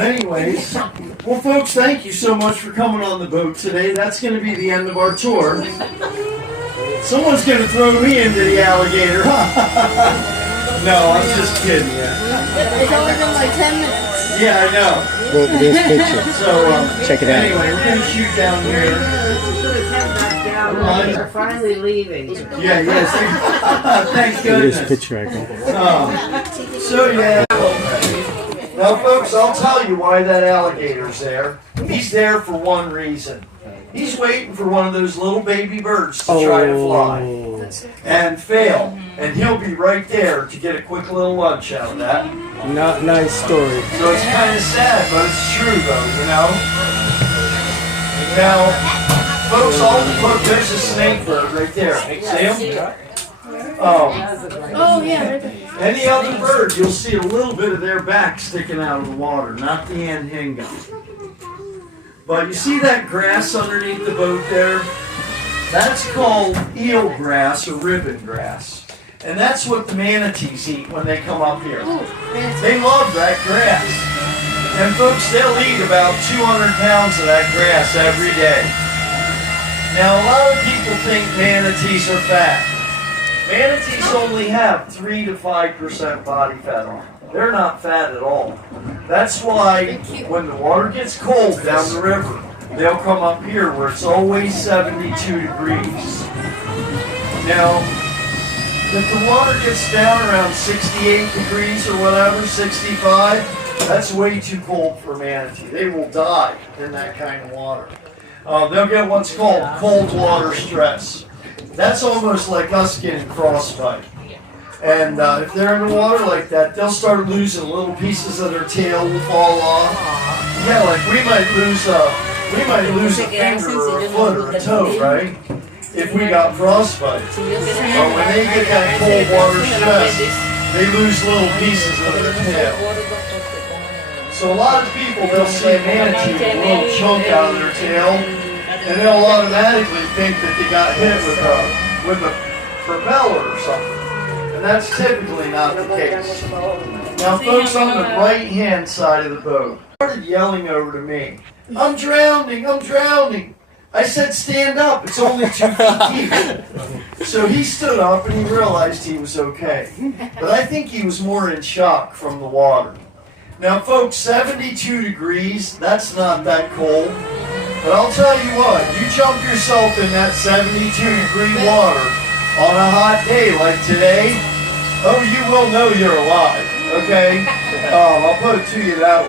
Anyways, well folks, thank you so much for coming on the boat today. That's going to be the end of our tour. Someone's going to throw me into the alligator. No, I'm just kidding. It's only been like 10 minutes. Yeah, I know. This picture. So, check it out. Anyway, we're going to shoot down here. They're finally leaving. Yeah, yes. Thank Look at goodness. this picture I got. So yeah. Now folks, I'll tell you why that alligator's there. He's there for one reason. He's waiting for one of those little baby birds to try to fly and fail. And he'll be right there to get a quick little lunch out of that. Not nice story. So it's kind of sad, but it's true though, you know? Now, folks, look, there's a snake bird right there. See him? Oh, yeah, right there. Any other bird, you'll see a little bit of their back sticking out of the water, not the Anhinga. But you see that grass underneath the boat there? That's called eel grass or ribbon grass. And that's what the manatees eat when they come up here. They love that grass. And folks, they'll eat about 200 pounds of that grass every day. Now, a lot of people think manatees are fat. Manatees only have 3 to 5% body fat on them. They're not fat at all. That's why when the water gets cold down the river, they'll come up here where it's always 72 degrees. Now, if the water gets down around 68 degrees or whatever, 65, that's way too cold for a manatee. They will die in that kind of water. They'll get what's called cold water stress. That's almost like us getting frostbite. And if they're in the water like that, they'll start losing little pieces of their tail will fall off. Yeah, like we might lose a finger or a foot or a toe, right? If we got frostbite. But when they get that cold water stress, they lose little pieces of their tail. So a lot of people, they'll see a manatee with a little chunk out of their tail, and they'll automatically think that they got hit with a propeller or something. And that's typically not the case. Now folks, on the right-hand side of the boat, started yelling over to me, "I'm drowning, I'm drowning." I said, "Stand up, it's only 2 feet deep." So he stood up and he realized he was okay. But I think he was more in shock from the water. Now folks, 72 degrees, that's not that cold. But I'll tell you what, you jump yourself in that 72-degree water on a hot day like today, oh, you will know you're alive, okay? I'll put it to you that way.